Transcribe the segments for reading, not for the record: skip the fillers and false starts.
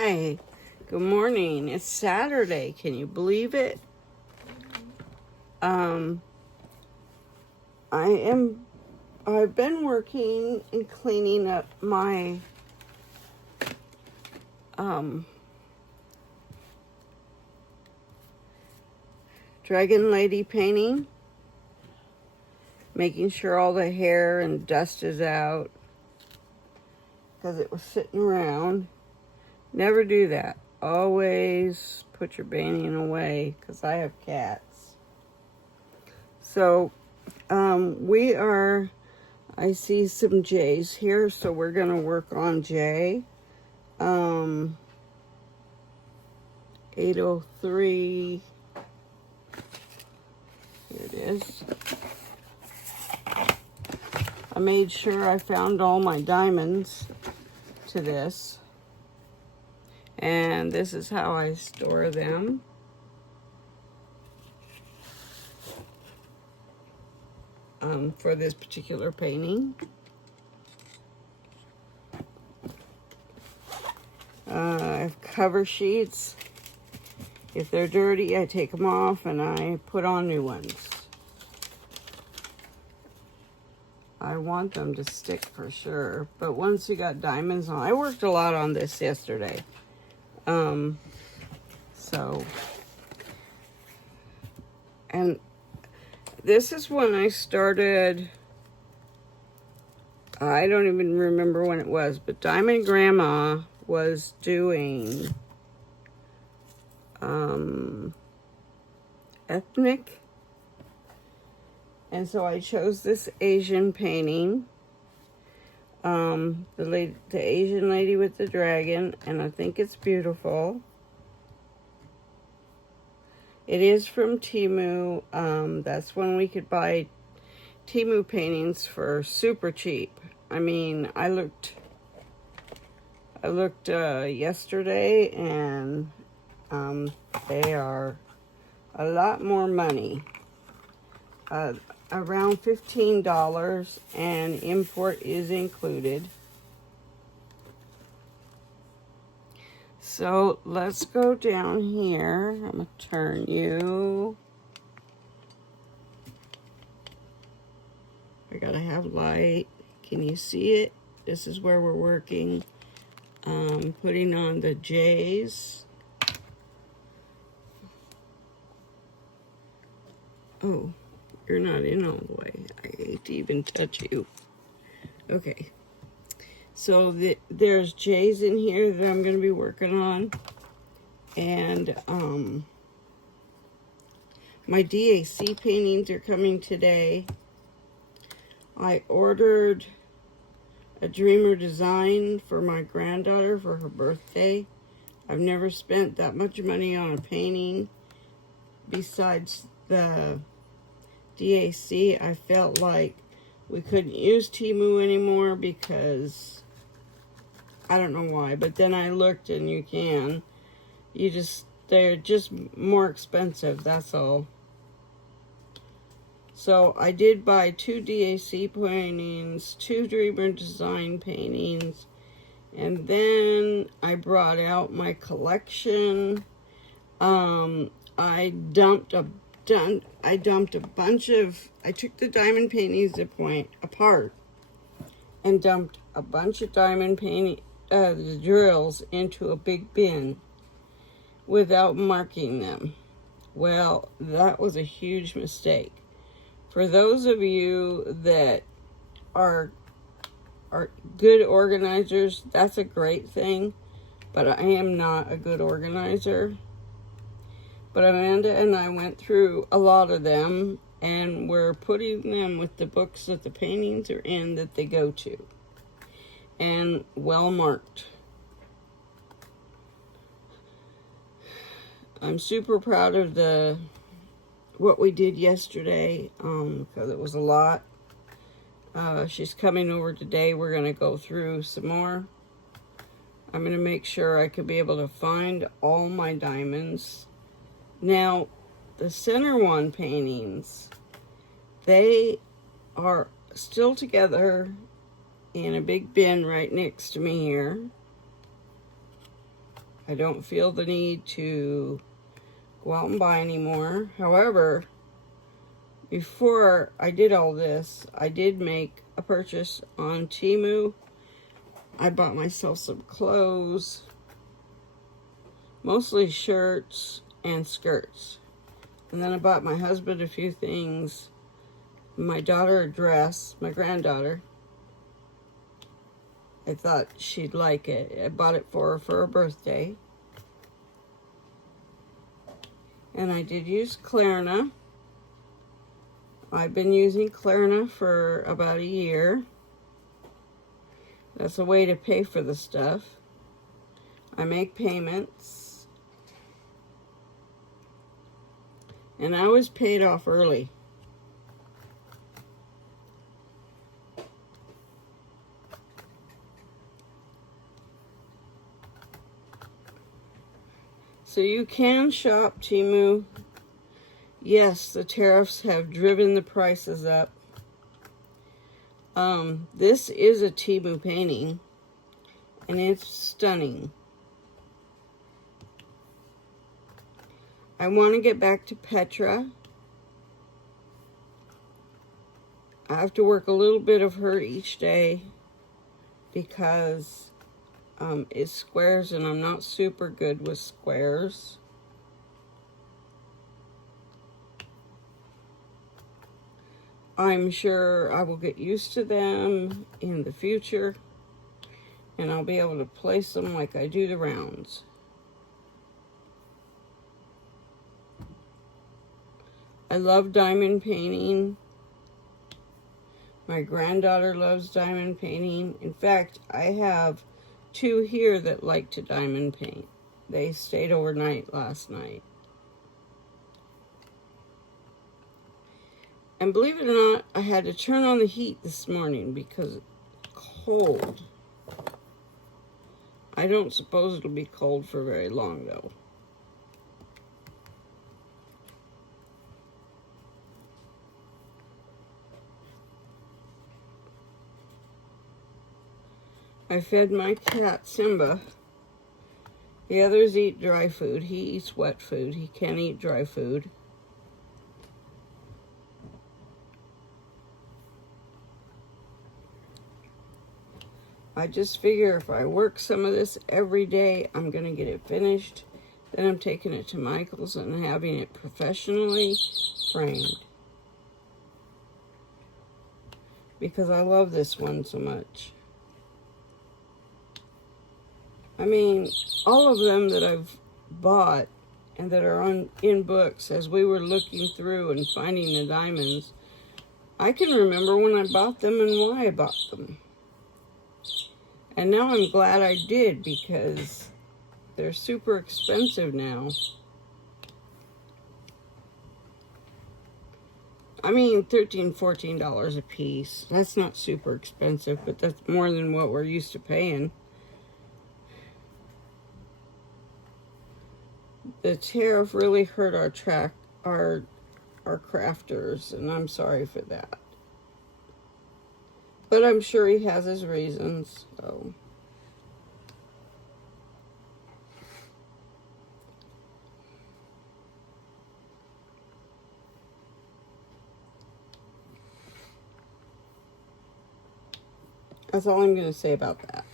Hi, good morning. It's Saturday. Can you believe it? I've been working and cleaning up my Dragon Lady painting, making sure all the hair and dust is out because it was sitting around. Never do that. Always put your painting away because I have cats. So I see some J's here, so we're going to work on J. 803. Here it is. I made sure I found all my diamonds to this. And this is how I store them. For this particular painting. I have cover sheets. If they're dirty, I take them off and I put on new ones. I want them to stick for sure. But once you got diamonds on, I worked a lot on this yesterday. And this is when I started, I don't even remember when it was, but Diamond Grandma was doing ethnic. And so I chose this Asian painting, the Asian lady with the dragon, and I think it's beautiful. It is from Temu. That's when we could buy Temu paintings for super cheap. I mean, I looked yesterday, and they are a lot more money. Around $15, and import is included. So let's go down here. I'm going to turn you. I got to have light. Can you see it? This is where we're working. Putting on the J's. Oh, you're not in all the way. I hate to even touch you. Okay. So there's J's in here that I'm going to be working on. And my DAC paintings are coming today. I ordered a Dreamer design for my granddaughter for her birthday. I've never spent that much money on a painting. Besides the DAC, I felt like we couldn't use Temu anymore because I don't know why, but then I looked and you can. They're just more expensive, that's all. So I did buy 2 DAC paintings, 2 Dreamer design paintings, and then I brought out my collection. I took the diamond paintings apart and dumped a bunch of diamond the drills into a big bin without marking them. Well, that was a huge mistake. For those of you that are good organizers, that's a great thing, but I am not a good organizer. But Amanda and I went through a lot of them, and we're putting them with the books that the paintings are in that they go to. And well marked. I'm super proud of what we did yesterday, because it was a lot. She's coming over today. We're going to go through some more. I'm going to make sure I could be able to find all my diamonds. Now, the center one paintings, they are still together in a big bin right next to me here. I don't feel the need to go out and buy anymore. However, before I did all this, I did make a purchase on Temu. I bought myself some clothes, mostly shirts and skirts. And then I bought my husband a few things, my daughter a dress, my granddaughter. I thought she'd like it. I bought it for her birthday. And I did use Klarna. I've been using Klarna for about a year. That's a way to pay for the stuff. I make payments. And I was paid off early. So you can shop Temu. Yes, the tariffs have driven the prices up. This is a Temu painting, and it's stunning. I want to get back to Petra. I have to work a little bit of her each day because it's squares, and I'm not super good with squares. I'm sure I will get used to them in the future, and I'll be able to place them like I do the rounds. I love diamond painting. My granddaughter loves diamond painting. In fact, I have two here that like to diamond paint. They stayed overnight last night. And believe it or not, I had to turn on the heat this morning because it's cold. I don't suppose it'll be cold for very long, though. I fed my cat, Simba. The others eat dry food. He eats wet food. He can't eat dry food. I just figure if I work some of this every day, I'm going to get it finished. Then I'm taking it to Michael's and having it professionally framed. Because I love this one so much. I mean, all of them that I've bought and that are in books, as we were looking through and finding the diamonds, I can remember when I bought them and why I bought them. And now I'm glad I did, because they're super expensive now. I mean, $13, $14 a piece. That's not super expensive, but that's more than what we're used to paying. The tariff really hurt our crafters, and I'm sorry for that. But I'm sure he has his reasons, so. That's all I'm going to say about that.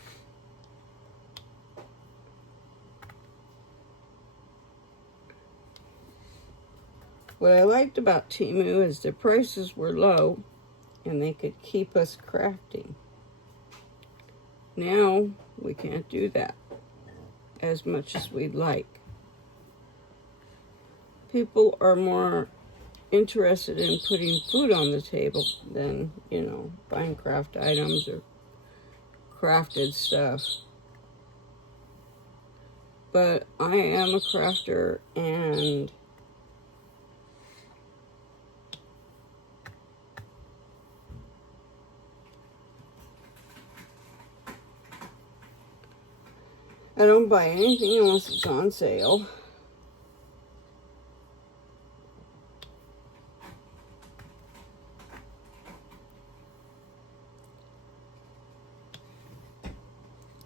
What I liked about Temu is the prices were low and they could keep us crafting. Now we can't do that as much as we'd like. People are more interested in putting food on the table than, buying craft items or crafted stuff. But I am a crafter, and I don't buy anything unless it's on sale.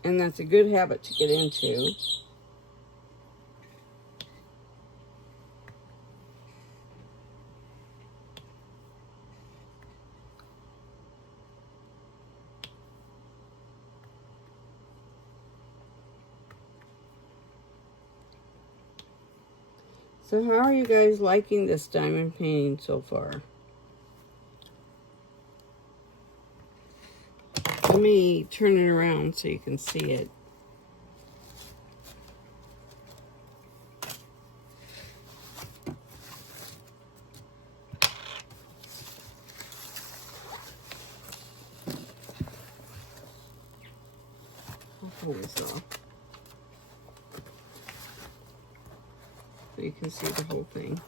And that's a good habit to get into. So how are you guys liking this diamond painting so far? Let me turn it around so you can see it. I'll pull this off so you can see the whole thing.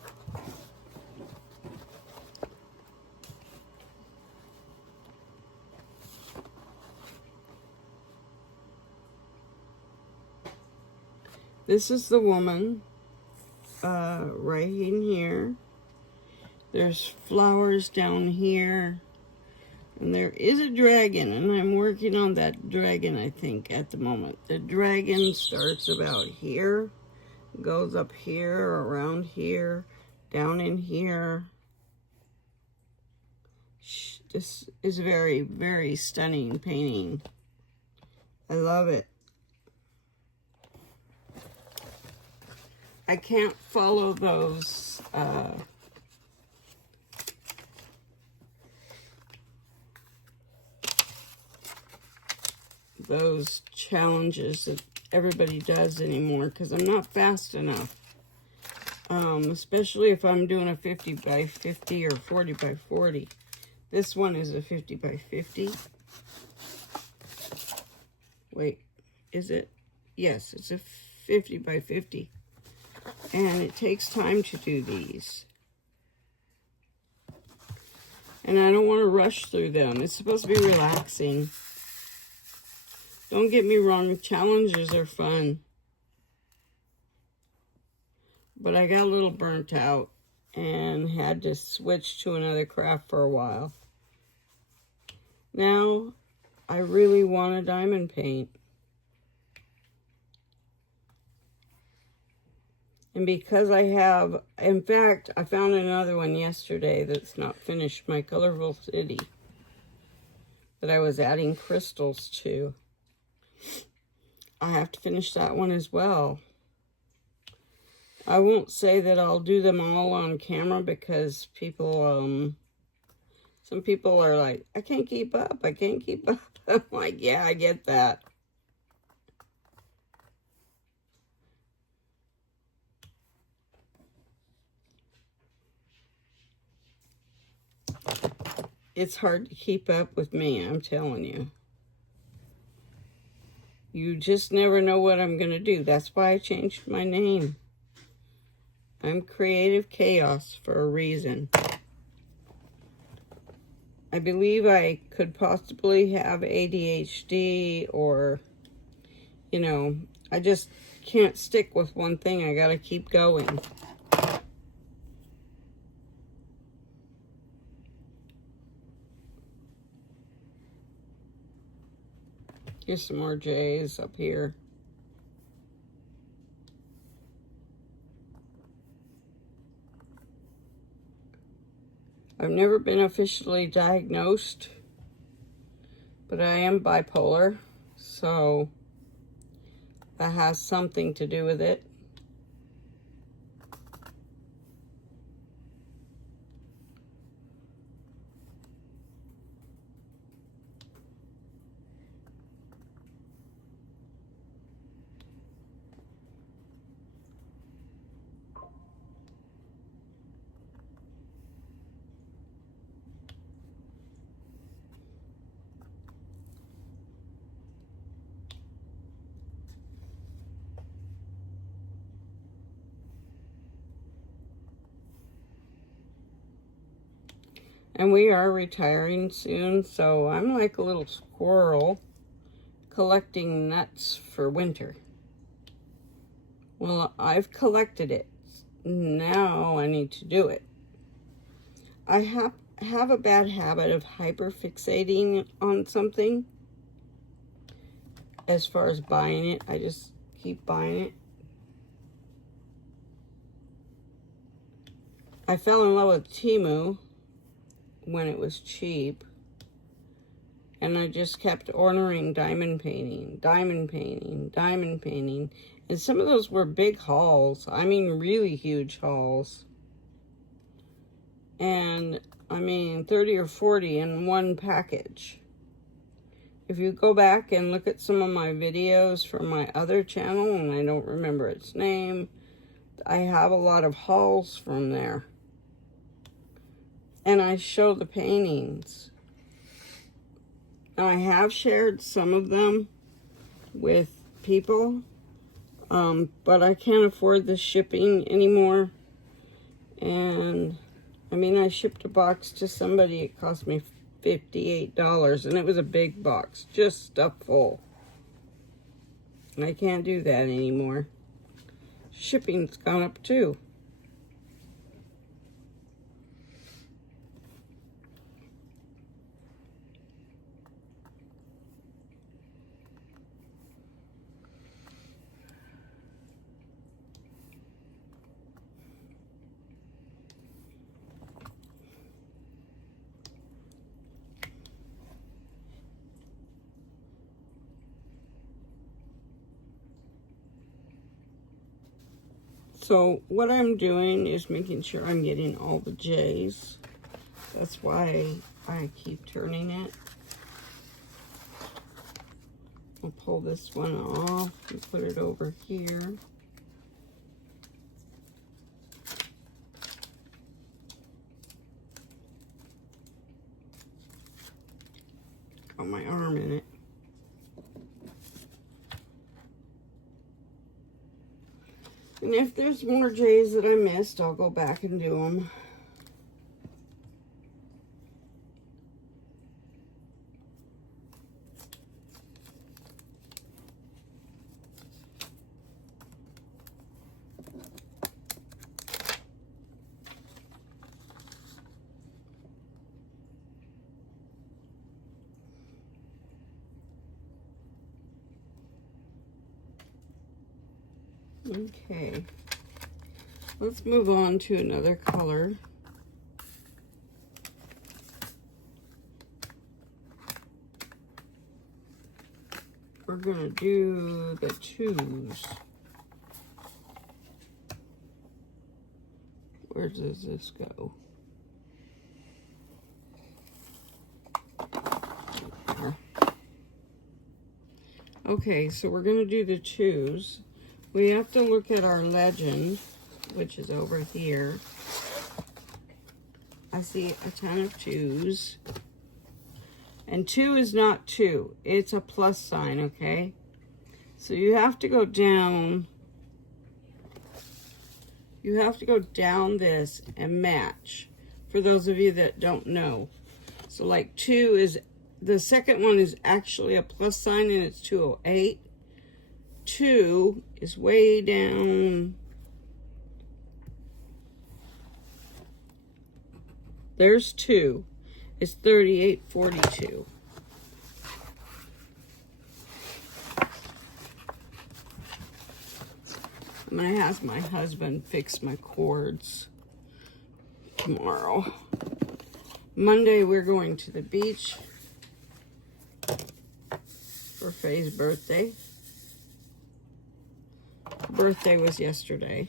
This is the woman right in here. There's flowers down here. And there is a dragon, and I'm working on that dragon, I think, at the moment. The dragon starts about here, goes up here, around here, down in here. This is a very, very stunning painting. I love it. I can't follow those challenges that everybody does anymore because I'm not fast enough. Especially if I'm doing a 50 by 50 or 40 by 40. This one is a 50 by 50. Wait, is it? Yes, it's a 50 by 50. And it takes time to do these. And I don't want to rush through them. It's supposed to be relaxing. Don't get me wrong, challenges are fun. But I got a little burnt out and had to switch to another craft for a while. Now, I really want to diamond paint. And because I have, in fact, I found another one yesterday that's not finished, my Colorful City, that I was adding crystals to. I have to finish that one as well. I won't say that I'll do them all on camera because people, some people are like, I can't keep up, I can't keep up. I'm like, yeah, I get that. It's hard to keep up with me, I'm telling you. You just never know what I'm going to do. That's why I changed my name. I'm Creative Chaos for a reason. I believe I could possibly have ADHD or, you know, I just can't stick with one thing. I got to keep going. Here's some more J's up here. I've never been officially diagnosed, but I am bipolar, so that has something to do with it. And we are retiring soon, so I'm like a little squirrel collecting nuts for winter. Well, I've collected it. Now I need to do it. I have a bad habit of hyperfixating on something. As far as buying it, I just keep buying it. I fell in love with Temu when it was cheap. And I just kept ordering diamond painting, diamond painting, diamond painting. And some of those were big hauls. I mean, really huge hauls. And, I mean, 30 or 40 in one package. If you go back and look at some of my videos from my other channel, and I don't remember its name, I have a lot of hauls from there. And I show the paintings. Now, I have shared some of them with people, but I can't afford the shipping anymore. And, I mean, I shipped a box to somebody. It cost me $58, and it was a big box, just stuffed full. And I can't do that anymore. Shipping's gone up too. So what I'm doing is making sure I'm getting all the J's. That's why I keep turning it. I'll pull this one off and put it over here. Got my arm in it. And if there's more J's that I missed, I'll go back and do them. Okay, let's move on to another color. We're gonna do the twos. Where does this go? There. Okay, so we're gonna do the twos. We have to look at our legend, which is over here. I see a ton of twos. And 2 is not 2. It's a plus sign, okay? So you have to go down. You have to go down this and match, for those of you that don't know. So like 2 is, the second one is actually a plus sign, and it's 208. 2 is way down. There's 2. It's 3842. I'm gonna have my husband fix my cords tomorrow. Monday we're going to the beach for Faye's birthday. Birthday was yesterday.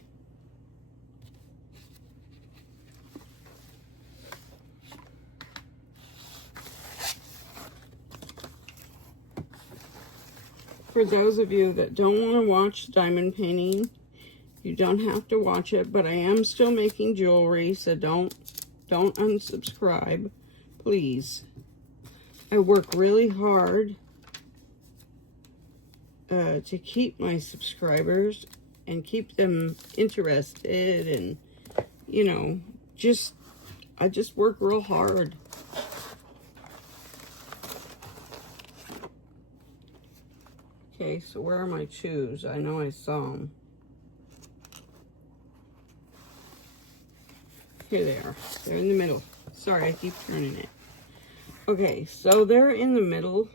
For those of you that don't want to watch diamond painting, you don't have to watch it, but I am still making jewelry, so don't unsubscribe, please. I work really hard to keep my subscribers and keep them interested, and you know, I just work real hard. Okay, so where are my twos? I know I saw them. Here they are. They're in the middle. Sorry, I keep turning it. Okay, so they're in the middle.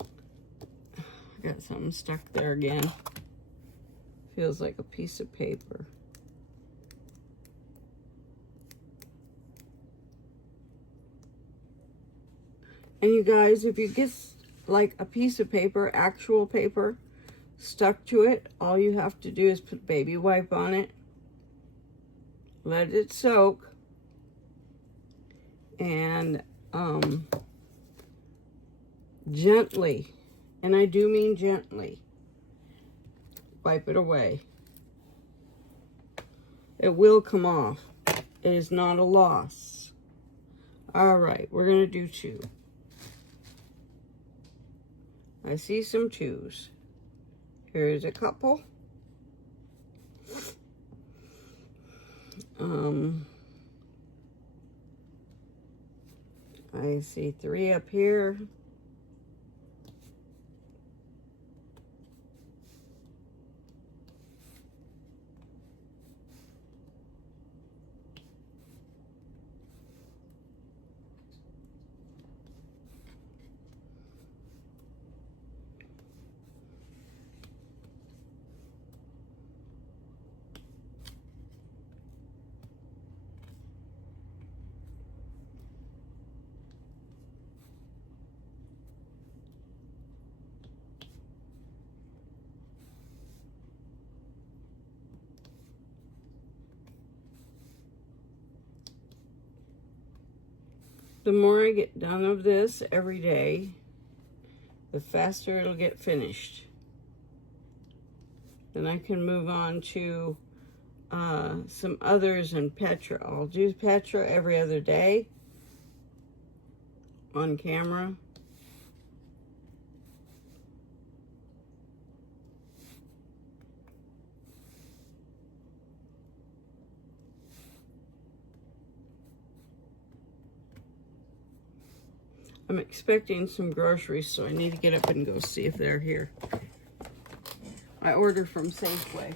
I got something stuck there again. Feels like a piece of paper. And you guys, if you get like a piece of paper, actual paper, stuck to it, all you have to do is put baby wipe on it, let it soak, and gently, and I do mean gently, wipe it away. It will come off. It is not a loss. All right, we're gonna do 2. I see some 2s. Here's a couple. I see 3 up here. The more I get done of this every day, the faster it'll get finished. Then I can move on to some others and Petra. I'll do Petra every other day on camera. I'm expecting some groceries, so I need to get up and go see if they're here. I ordered from Safeway.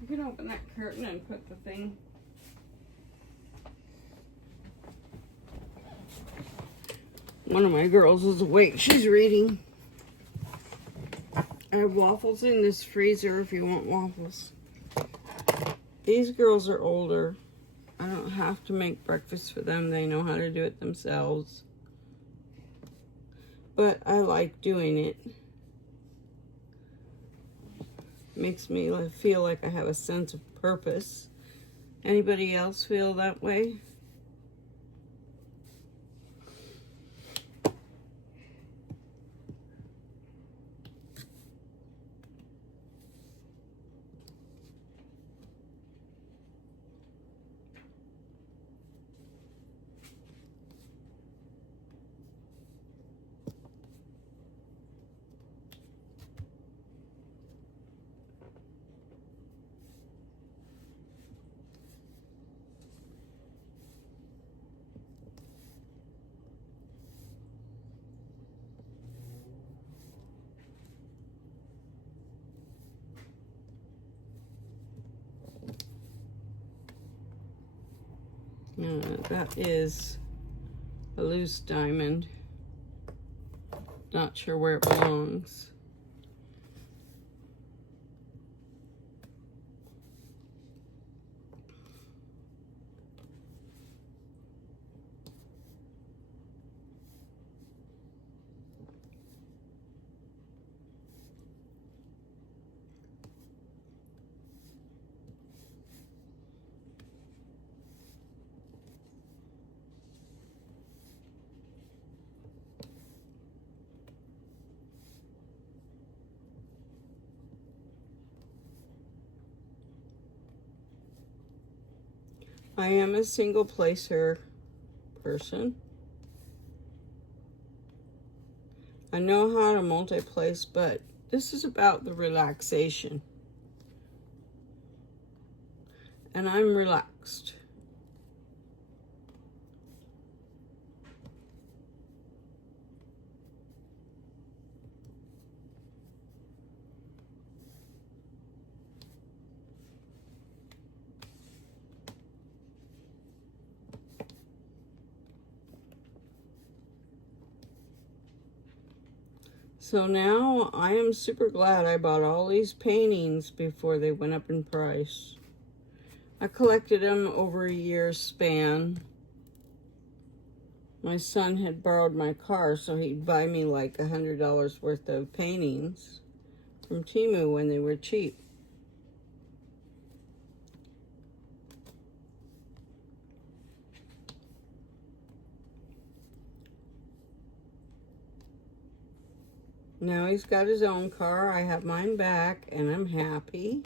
You can open that curtain and put the thing. One of my girls is awake. She's reading. I have waffles in this freezer if you want waffles. These girls are older. I don't have to make breakfast for them. They know how to do it themselves. But I like doing it. Makes me feel like I have a sense of purpose. Anybody else feel that way? That is a loose diamond. Not sure where it belongs. I am a single placer person. I know how to multi-place, but this is about the relaxation. And I'm relaxed. So now I am super glad I bought all these paintings before they went up in price. I collected them over a year's span. My son had borrowed my car, so he'd buy me like $100 worth of paintings from Temu when they were cheap. Now he's got his own car. I have mine back, and I'm happy.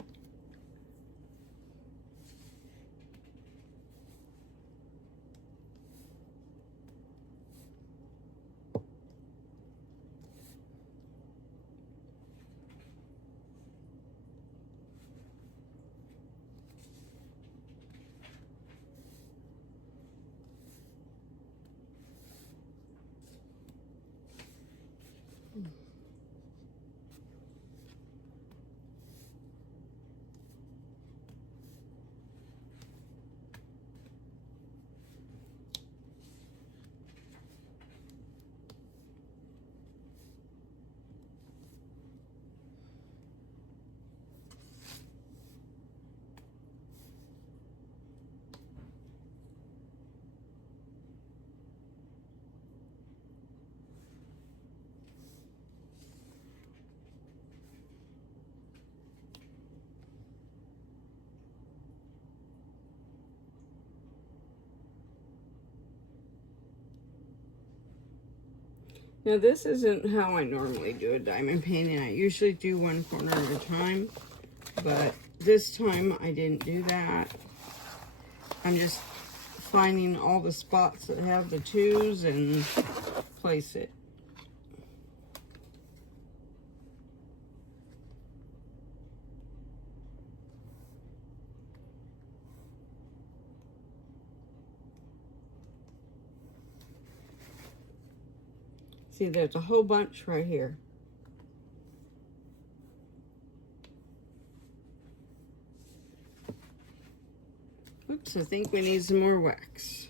Now this isn't how I normally do a diamond painting. I usually do one corner at a time, but this time I didn't do that. I'm just finding all the spots that have the twos and place it. See, there's a whole bunch right here. Oops, I think we need some more wax.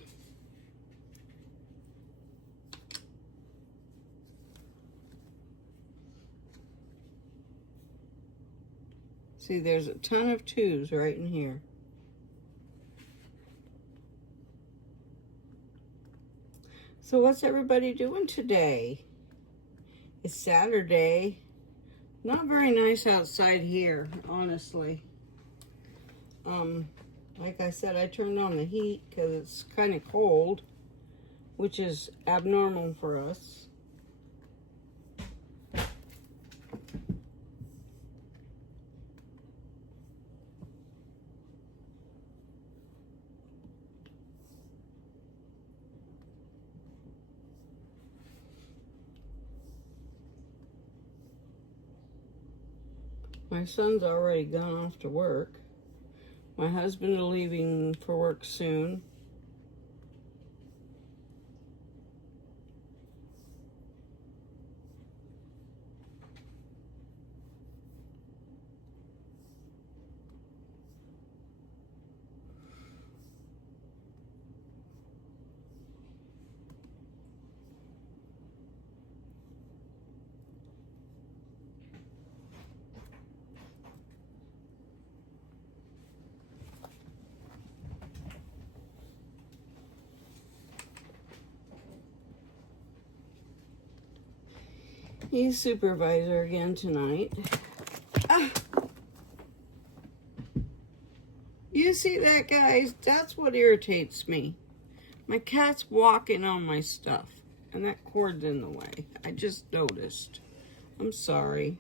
See, there's a ton of twos right in here. So what's everybody doing today? It's Saturday. Not very nice outside here, honestly. Like I said, I turned on the heat because it's kind of cold, which is abnormal for us. My son's already gone off to work. My husband is leaving for work soon. He's supervisor again tonight. Ah. You see that, guys? That's what irritates me. My cat's walking on my stuff, and that cord's in the way. I just noticed. I'm sorry.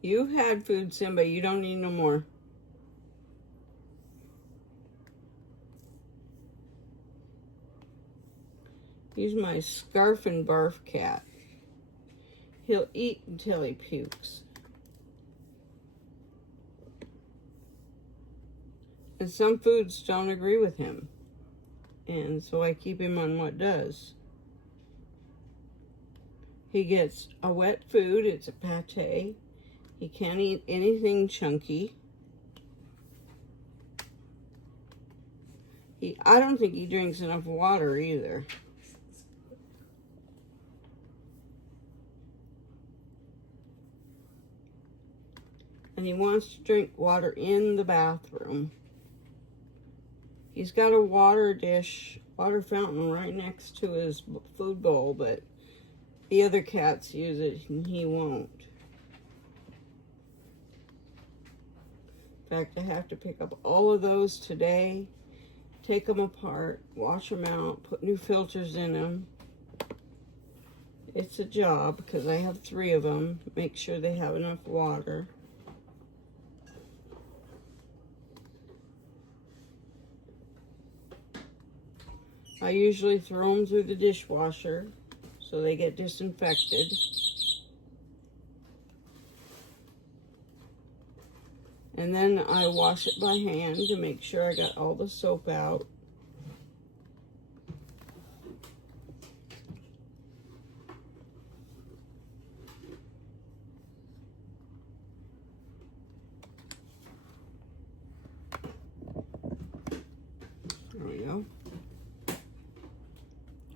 You had food, Simba. You don't need no more. He's my scarf and barf cat. He'll eat until he pukes. And some foods don't agree with him. And so I keep him on what does. He gets a wet food, it's a pate. He can't eat anything chunky. I don't think he drinks enough water either. And he wants to drink water in the bathroom. He's got a water fountain right next to his food bowl, but the other cats use it and he won't. In fact, I have to pick up all of those today, take them apart, wash them out, put new filters in them. It's a job because I have 3 of them. Make sure they have enough water. I usually throw them through the dishwasher so they get disinfected. And then I wash it by hand to make sure I got all the soap out. There we go.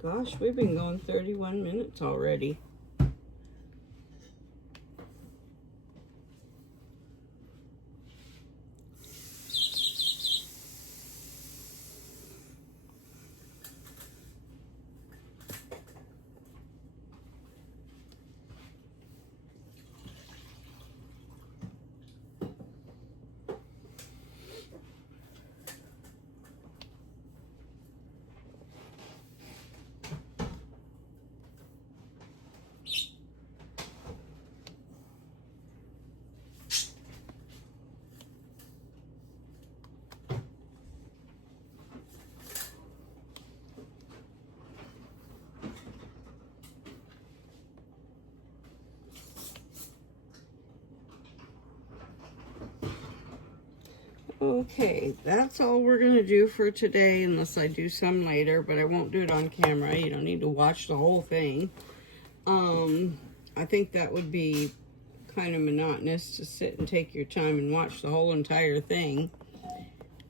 Gosh, we've been going 31 minutes already. Okay, that's all we're going to do for today, unless I do some later, but I won't do it on camera. You don't need to watch the whole thing. I think that would be kind of monotonous to sit and take your time and watch the whole entire thing.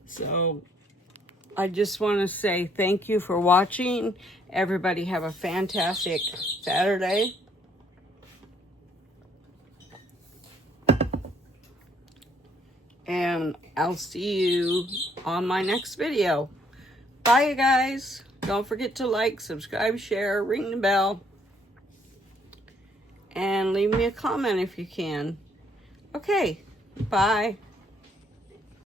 So I just want to say thank you for watching. Everybody have a fantastic Saturday. And I'll see you on my next video. Bye, you guys. Don't forget to like, subscribe, share, ring the bell. And leave me a comment if you can. Okay, bye.